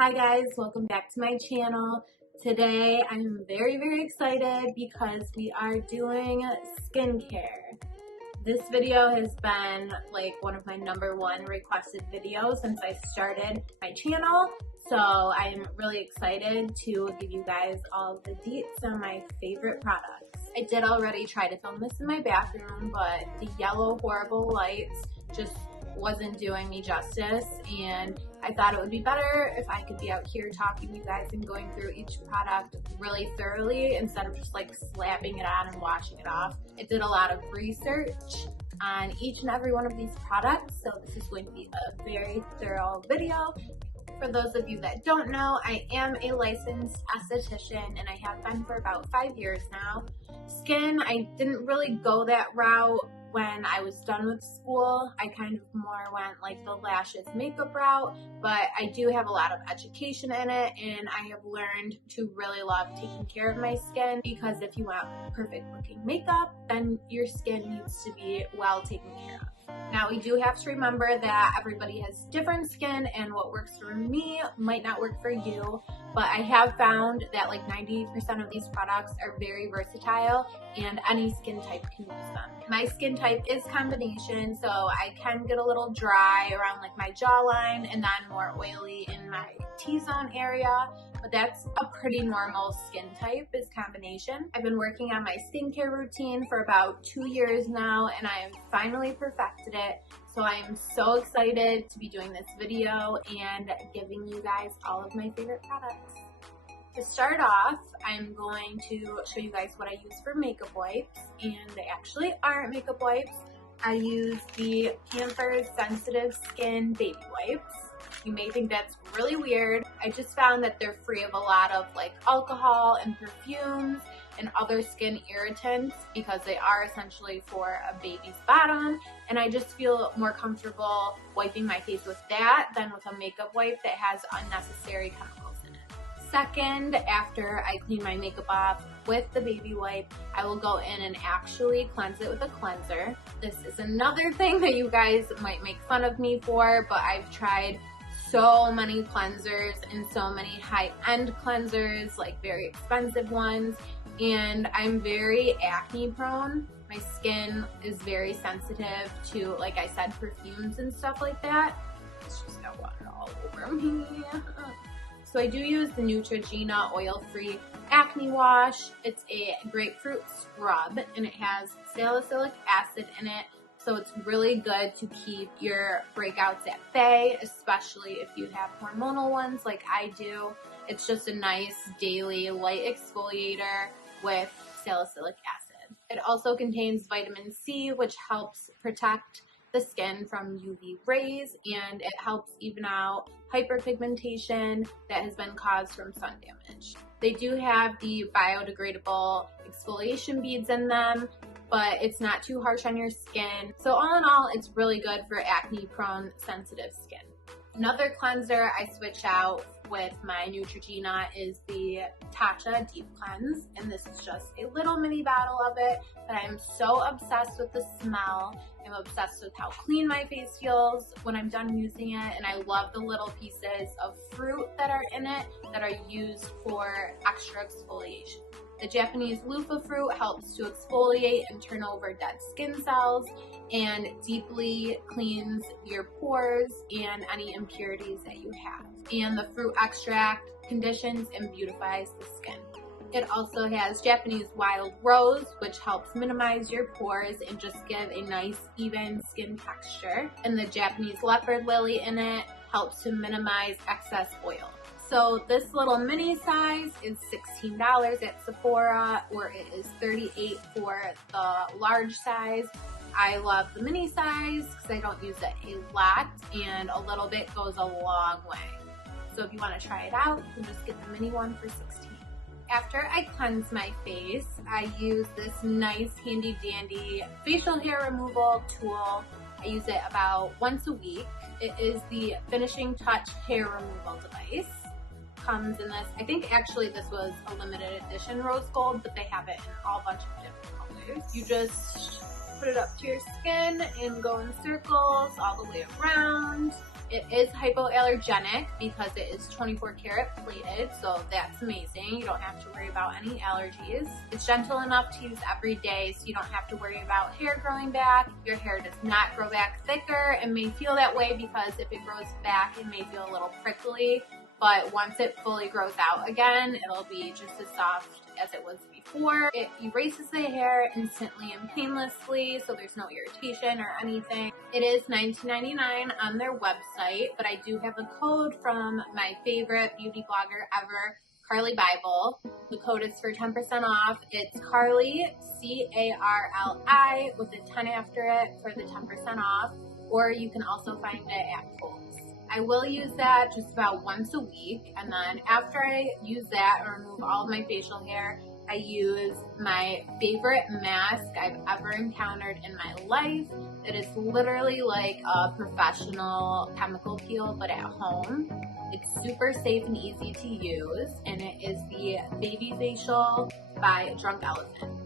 Hi guys, welcome back to my channel. Today I'm very excited because we are doing skincare. This video has been like one of my #1 requested videos since I started my channel. So I'm really excited to give you guys all the deets on my favorite products. I did already try to film this in my bathroom, but the yellow horrible lights just wasn't doing me justice, and I thought it would be better if I could be out here talking to you guys and going through each product really thoroughly instead of just like slapping it on and washing it off. I did a lot of research on each and every one of these products, so this is going to be a very thorough video. For those of you that don't know, I am a licensed esthetician and I have been for about 5 years now. Skin, I didn't really go that route when I was done with school. I kind of more went like the lashes makeup route, but I do have a lot of education in it, and I have learned to really love taking care of my skin, because if you want perfect looking makeup, then your skin needs to be well taken care of. Now, we do have to remember that everybody has different skin, and what works for me might not work for you, but I have found that like 90% of these products are very versatile and any skin type can use them. My skin type is combination, so I can get a little dry around like my jawline and then more oily in my T-zone area, but that's a pretty normal skin type, is combination. I've been working on my skincare routine for about 2 years now, and I have finally perfected it. So I'm so excited to be doing this video and giving you guys all of my favorite products. To start off, I'm going to show you guys what I use for makeup wipes, and they actually aren't makeup wipes. I use the Pampers Sensitive Skin Baby Wipes. You may think that's really weird. I just found that they're free of a lot of like alcohol and perfumes and other skin irritants, because they are essentially for a baby's bottom, and I just feel more comfortable wiping my face with that than with a makeup wipe that has unnecessary chemicals in it. Second, after I clean my makeup off with the baby wipe, I will go in and actually cleanse it with a cleanser. This is another thing that you guys might make fun of me for, but I've tried so many cleansers and so many high-end cleansers, like very expensive ones, and I'm very acne prone. My skin is very sensitive to, like I said, perfumes and stuff like that. It's just got water all over me. So I do use the Neutrogena oil-free acne wash. It's a grapefruit scrub and it has salicylic acid in it. So it's really good to keep your breakouts at bay, especially if you have hormonal ones like I do. It's just a nice daily light exfoliator with salicylic acid. It also contains vitamin C, which helps protect the skin from UV rays, and it helps even out hyperpigmentation that has been caused from sun damage. They do have the biodegradable exfoliation beads in them, but it's not too harsh on your skin. So all in all, it's really good for acne prone sensitive skin. Another cleanser I switch out with my Neutrogena is the Tatcha Deep Cleanse, and this is just a little mini bottle of it, but I'm so obsessed with the smell. I'm obsessed with how clean my face feels when I'm done using it, and I love the little pieces of fruit that are in it that are used for extra exfoliation. The Japanese loofah fruit helps to exfoliate and turn over dead skin cells and deeply cleans your pores and any impurities that you have. And the fruit extract conditions and beautifies the skin. It also has Japanese wild rose, which helps minimize your pores and just give a nice even skin texture. And the Japanese leopard lily in it helps to minimize excess oil. So this little mini size is $16 at Sephora, or it is $38 for the large size. I love the mini size because I don't use it a lot, and a little bit goes a long way. So if you want to try it out, you can just get the mini one for $16. After I cleanse my face, I use this nice handy dandy facial hair removal tool. I use it about once a week. It is the Finishing Touch hair removal device. Comes in this, I think actually this was a limited edition rose gold, but they have it in all bunch of different colors. You just put it up to your skin and go in circles all the way around. It is hypoallergenic because it is 24 karat plated, so that's amazing. You don't have to worry about any allergies. It's gentle enough to use every day, so you don't have to worry about hair growing back. Your hair does not grow back thicker. It may feel that way because if it grows back, it may feel a little prickly, but once it fully grows out again, it'll be just as soft as it was before. It erases the hair instantly and painlessly, so there's no irritation or anything. It is $19.99 on their website, but I do have a code from my favorite beauty blogger ever, Carly Bible. The code is for 10% off. It's Carly, C-A-R-L-I, with a 10 after it for the 10% off, or you can also find it at Kohl's. I will use that just about once a week, and then after I use that and remove all of my facial hair, I use my favorite mask I've ever encountered in my life. It is literally like a professional chemical peel, but at home. It's super safe and easy to use, and it is the Baby Facial by Drunk Elephant.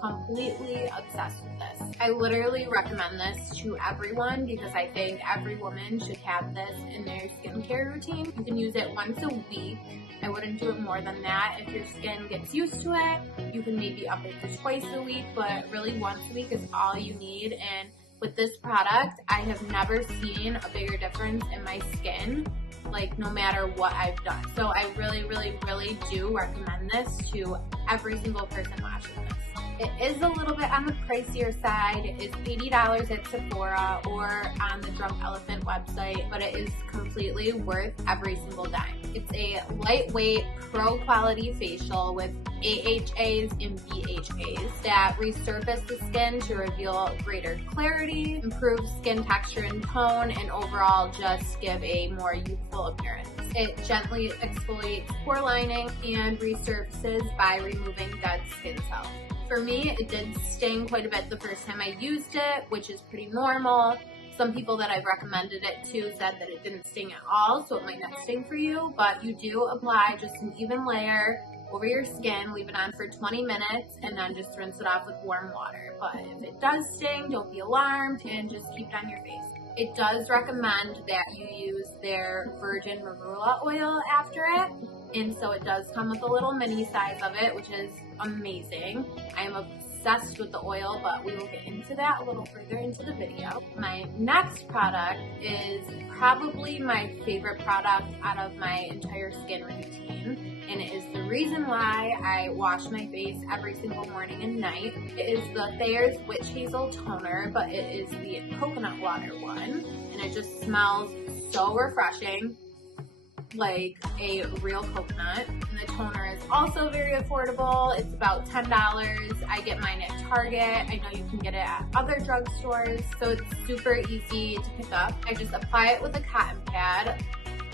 Completely obsessed with this. I literally recommend this to everyone because I think every woman should have this in their skincare routine. You can use it once a week. I wouldn't do it more than that. If your skin gets used to it, you can maybe up it to twice a week, but really once a week is all you need. And with this product, I have never seen a bigger difference in my skin, like no matter what I've done. So I really, really, really do recommend this to every single person watching this. It is a little bit on the pricier side. It is $80 at Sephora or on the Drunk Elephant website, but it is completely worth every single dime. It's a lightweight, pro-quality facial with AHAs and BHAs that resurface the skin to reveal greater clarity, improve skin texture and tone, and overall just give a more youthful appearance. It gently exfoliates pore lining and resurfaces by removing dead skin cells. For me, it did sting quite a bit the first time I used it, which is pretty normal. Some people that I've recommended it to said that it didn't sting at all, so it might not sting for you, but you do apply just an even layer over your skin, leave it on for 20 minutes, and then just rinse it off with warm water. But if it does sting, don't be alarmed and just keep it on your face. It does recommend that you use their virgin marula oil after it, and so it does come with a little mini size of it, which is amazing. I am obsessed with the oil, but we will get into that a little further into the video. My next product is probably my favorite product out of my entire skin routine, and it is the reason why I wash my face every single morning and night. It is the Thayer's Witch Hazel Toner, but it is the coconut water one, and it just smells so refreshing, like a real coconut. And the toner is also very affordable. It's about $10. I get mine at Target. I know you can get it at other drugstores, so it's super easy to pick up. I just apply it with a cotton pad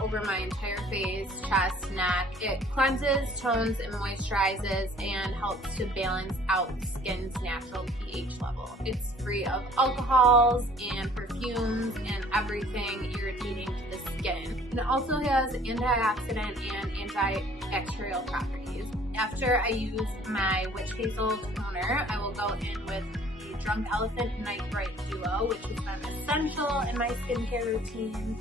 over my entire face, chest, neck. It cleanses, tones, and moisturizes and helps to balance out the skin's natural pH level. It's free of alcohols and perfumes and everything irritating to the skin. And it also has antioxidant and antibacterial properties. After I use my Witch Hazel Toner, I will go in with the Drunk Elephant Night Bright Duo, which has been essential in my skincare routine.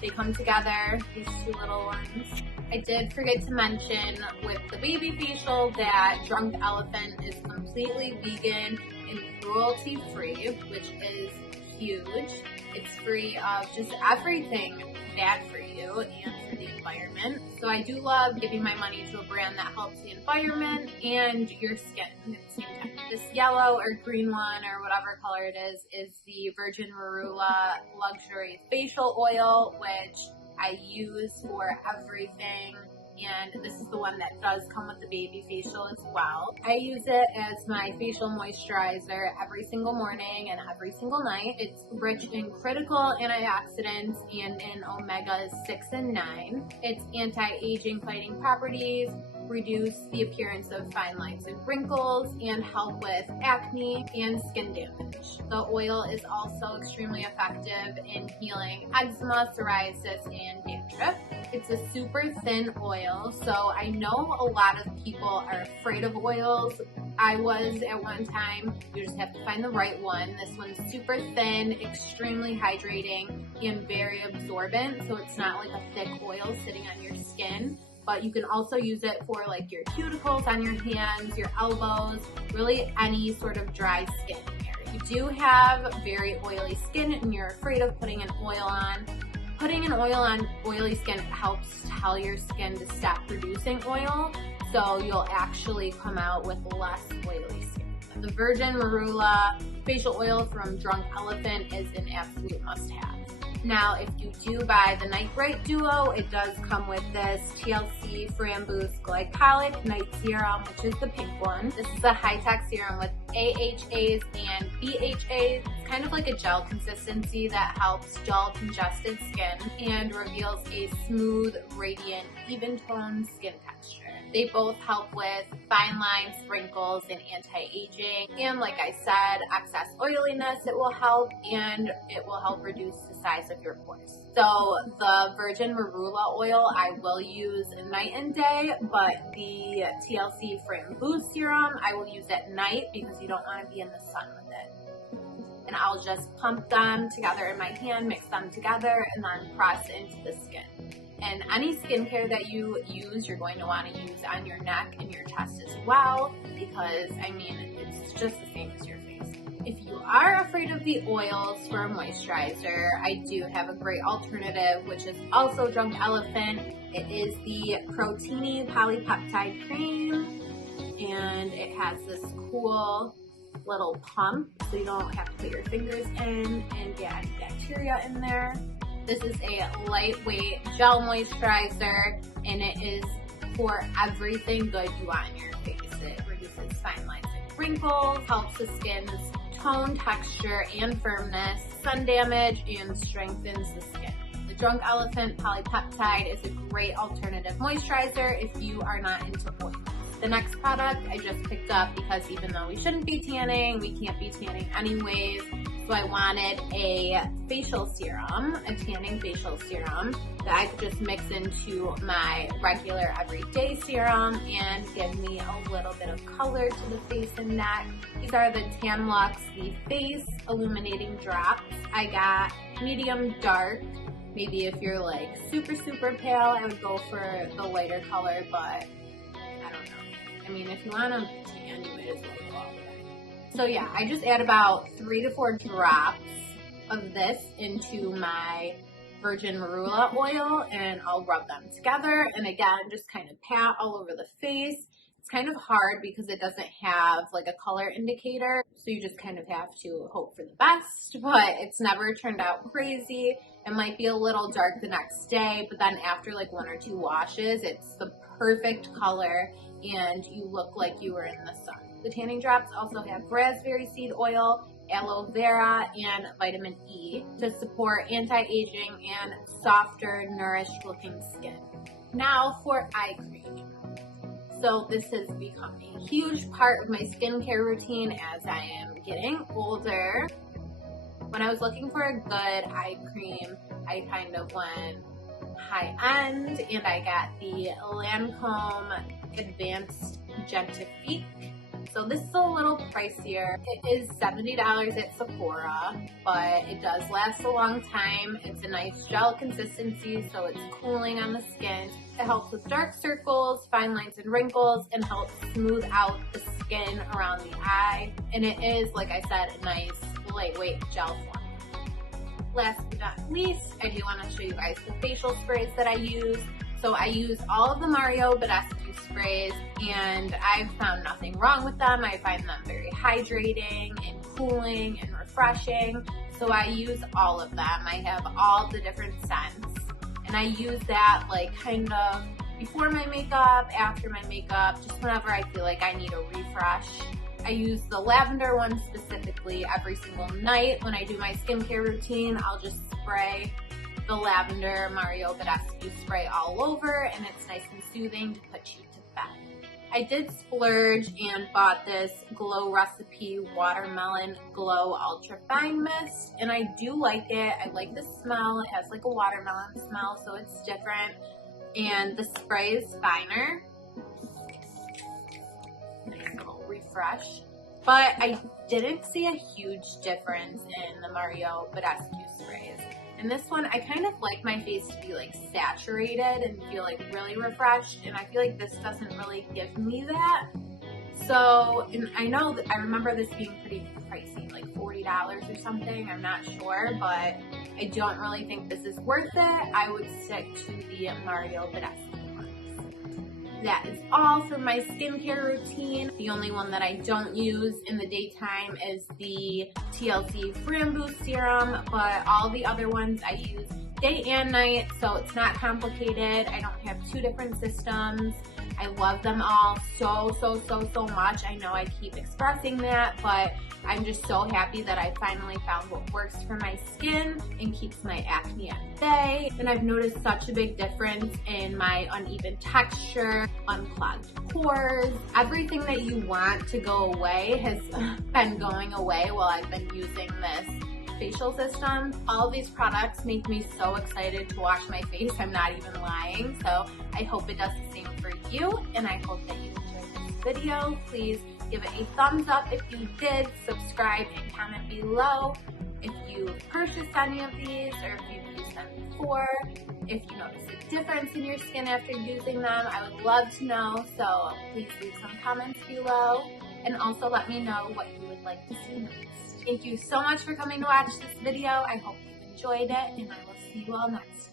They come together, these two little ones. I did forget to mention with the baby facial that Drunk Elephant is completely vegan and cruelty-free, which is huge. It's free of just everything bad for you and for the environment. So I do love giving my money to a brand that helps the environment and your skin at the same time. This yellow or green one or whatever color it is the Virgin Marula Luxury Facial Oil, which I use for everything. And this is the one that does come with the baby facial as well. I use it as my facial moisturizer every single morning and every single night. It's rich in critical antioxidants and in omegas 6 and 9. Its anti-aging fighting properties reduce the appearance of fine lines and wrinkles, and help with acne and skin damage. The oil is also extremely effective in healing eczema, psoriasis, and dandruff. It's a super thin oil, so I know a lot of people are afraid of oils, I was at one time. You just have to find the right one. This one's super thin, extremely hydrating, and very absorbent, so it's not like a thick oil sitting on your skin. But you can also use it for like your cuticles on your hands, your elbows, really any sort of dry skin area. You do have very oily skin and you're afraid of putting an oil on. Putting an oil on oily skin helps tell your skin to stop producing oil, so you'll actually come out with less oily skin. The Virgin Marula facial oil from Drunk Elephant is an absolute must-have. Now, if you do buy the Night Bright Duo, it does come with this TLC Framboos Glycolic Night Serum, which is the pink one. This is a high-tech serum with AHAs and BHAs. It's kind of like a gel consistency that helps dull congested skin and reveals a smooth, radiant, even-toned skin texture. They both help with fine lines, wrinkles, and anti-aging. And like I said, excess oiliness it will help, and it will help reduce the size of your pores. So the Virgin Marula oil I will use night and day, but the TLC Framboos serum I will use at night because you don't want to be in the sun with it. And I'll just pump them together in my hand, mix them together, and then press into the skin. And any skincare that you use, you're going to want to use on your neck and your chest as well, because, I mean, it's just the same as your face. If you are afraid of the oils for a moisturizer, I do have a great alternative, which is also Drunk Elephant. It is the Proteini Polypeptide Cream, and it has this cool little pump, so you don't have to put your fingers in and get any bacteria in there. This is a lightweight gel moisturizer, and it is for everything good you want in your face. It reduces fine lines and wrinkles, helps the skin's tone, texture, and firmness, sun damage, and strengthens the skin. The Drunk Elephant Polypeptide is a great alternative moisturizer if you are not into oils. The next product I just picked up because even though we shouldn't be tanning, we can't be tanning anyways. So I wanted a facial serum, a tanning facial serum that I could just mix into my regular everyday serum and give me a little bit of color to the face and neck. These are the Tanlux The Face Illuminating Drops. I got medium dark. Maybe if you're like super pale, I would go for the lighter color, but I don't know. I mean, if you want to tan, you might as well go all the way. So yeah, I just add about 3 to 4 drops of this into my Virgin Marula oil, and I'll rub them together, and again, just kind of pat all over the face. It's kind of hard because it doesn't have like a color indicator, so you just kind of have to hope for the best, but it's never turned out crazy. It might be a little dark the next day, but then after like 1 or 2 washes, it's the perfect color and you look like you were in the sun. The tanning drops also have raspberry seed oil, aloe vera, and vitamin E to support anti-aging and softer, nourished looking skin. Now for eye cream. So this has become a huge part of my skincare routine as I am getting older. When I was looking for a good eye cream, I kind of went high end and I got the Lancome Advanced Gentifique. So this is a little pricier. It is $70 at Sephora, but it does last a long time. It's a nice gel consistency, so it's cooling on the skin. It helps with dark circles, fine lines and wrinkles, and helps smooth out the skin around the eye. And it is, like I said, a nice lightweight gel form. Last but not least, I do want to show you guys the facial sprays that I use. So I use all of the Mario Badescu sprays, and I've found nothing wrong with them. I find them very hydrating and cooling and refreshing. So I use all of them. I have all the different scents, and I use that like kind of before my makeup, after my makeup, just whenever I feel like I need a refresh. I use the lavender one specifically every single night. When I do my skincare routine, I'll just spray the lavender Mario Badescu spray all over, and it's nice and soothing to put you to bed. I did splurge and bought this Glow Recipe Watermelon Glow Ultra Fine Mist, and I do like it. I like the smell. It has like a watermelon smell, so it's different, and the spray is finer. Nice little refresh refresh. But I didn't see a huge difference in the Mario Badescu sprays. And this one, I kind of like my face to be like saturated and feel like really refreshed, and I feel like this doesn't really give me that. So, and I know that I remember this being pretty pricey, like $40 or something, I'm not sure, but I don't really think this is worth it. I would stick to the Mario Badescu ones. That is all for my skincare routine. The only one that I don't use in the daytime is the TLC Fram Boost Serum, but all the other ones I use day and night, so it's not complicated. I don't have two different systems. I love them all so much. I know I keep expressing that, but I'm just so happy that I finally found what works for my skin and keeps my acne at bay. And I've noticed such a big difference in my uneven texture, unclogged pores. Everything that you want to go away has been going away while I've been using this facial system. All of these products make me so excited to wash my face. I'm not even lying. So I hope it does the same for you, and I hope that you enjoyed this video. Please give it a thumbs up if you did, subscribe, and comment below if you purchased any of these or if you've used them before. If you notice a difference in your skin after using them, I would love to know. So please leave some comments below, and also let me know what you would like to see next. Thank you so much for coming to watch this video. I hope you enjoyed it, and I will see you all next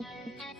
time.